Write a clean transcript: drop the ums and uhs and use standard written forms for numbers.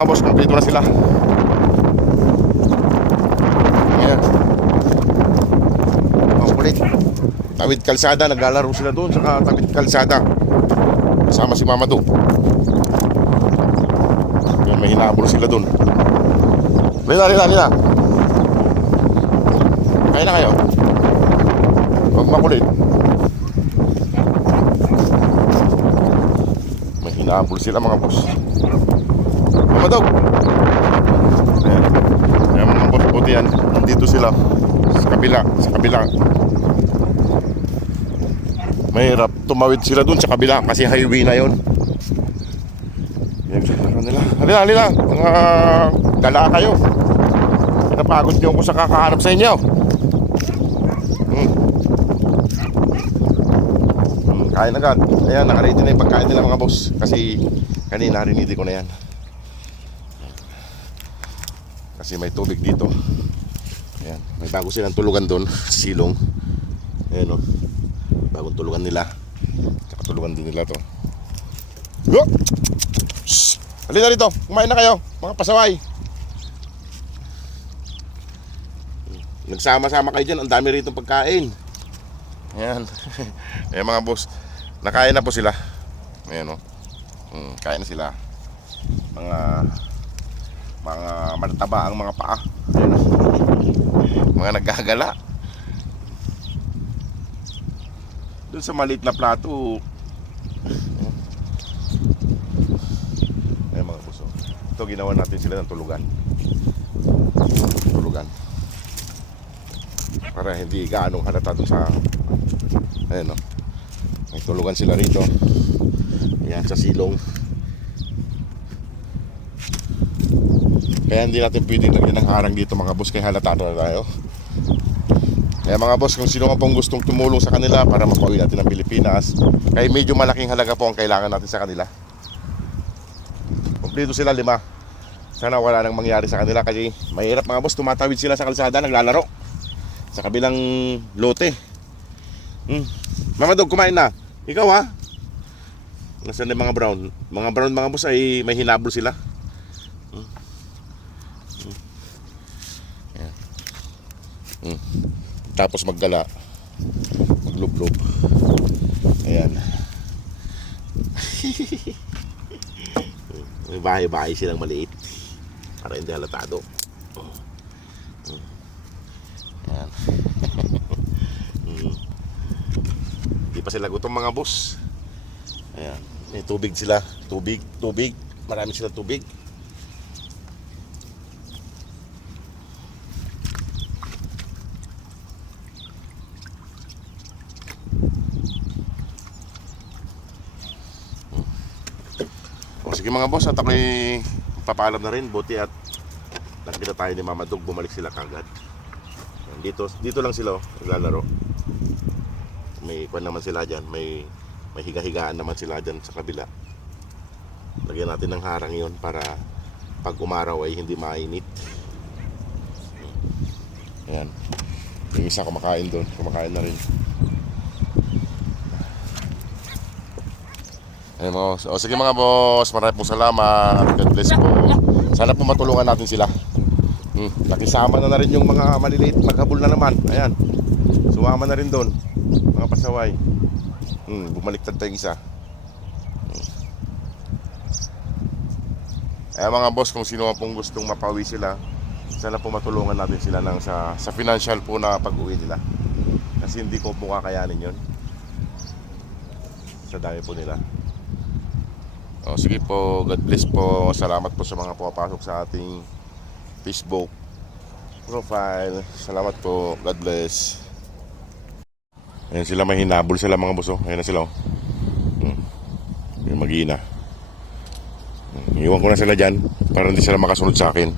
Boss, kompleto na sila. Ayan. Ang kulit. Tawid kalsada, naglalaro sila doon sa tawid kalsada. Kasama si Mama Do. Ayan, may hinabol sila doon. Lila. Kaya na kayo. Huwag makulit. May hinabol sila mga boss. Mama Do. Ayan. Ayan mga boss, buti yan. Nandito sila. Sa kabila. Mahirap tumawid sila dun sa kabila kasi highway na yon. Halila. Mga dala kayo. Napagod niyo ako sa kakaharap sa inyo. Kain agad. Ayan, nakaready na yung pagkain nila mga boss. Kasi kanina rinidi ko na yan. Kasi may tubig dito. Ayan, may bago silang tulugan doon, silong. Ayan o, bagong tulugan nila. Tsaka tulugan din nila to. Yo! Shhh! Halina rito, kumain na kayo, mga pasaway. Nagsama-sama kayo dyan, ang dami rito pagkain. Ayan. Ayan mga boss, nakain na po sila. Ayan o, kain na sila. Mga matataba ang mga paa. Ayan o. Mga naggagala. Doon sa maliit na plato. Ayan mga puso. Ito ginawa natin sila ng tulugan. Para hindi gaanong halata doon sa. Ayan o. May tulugan sila rito. Ayan sa silong. Kaya hindi natin pwedeng lagyan ng harang dito mga boss. Kaya halata na tayo. Kaya mga boss, kung sino man pong gustong tumulong sa kanila para mapauwi natin ng Pilipinas, kaya medyo malaking halaga po ang kailangan natin sa kanila. Kompleto sila 5. Sana wala nang mangyari sa kanila kasi mahirap mga boss, tumatawid sila sa kalsada, naglalaro sa kabilang lote. Mama Dog, kumain na. Ikaw ha? Nasaan yung mga brown? Mga brown mga boss ay may hinabol sila. Tapos maggala, maglublob. Ayan. May bahay-bahay silang maliit para hindi halatado. Ayan. Hindi pa sila gutom mga boss. Ayan. May tubig sila. Tubig. Marami sila tubig. Sige mga boss, at ako'y papaalam na rin. Buti at nakita tayo ni Mama Dog, bumalik sila kagad. Dito lang sila naglalaro. May kwan naman sila dyan. May higa-higaan naman sila dyan sa kabila. Lagyan natin ng harang yon para pag umaraw ay hindi mainit. Ayan. Yung isa kumakain doon. Kumakain na rin. Ayun mo. O sige mga boss, maraming pong salamat. God bless po. Sana po matulungan natin sila. Nakisama na rin yung mga maliliit, maghabol na naman. Ayan. Sumama na rin doon. Mga pasaway. Bumaliktad tayong isa. Ayan mga boss, kung sino pong gustong mapawi sila, sana po matulungan natin sila ng sa financial po na pag-uwi nila. Kasi hindi ko po kakayanin yun. Sa dami po nila. O sige po, God bless po. Salamat po sa mga pumapasok sa ating Facebook profile. Salamat po, God bless. Ayan sila, may hinabol sila mga boss. Ayan na sila. Yung mag-iina. Iwan ko na sila dyan para hindi sila makasunod sa akin.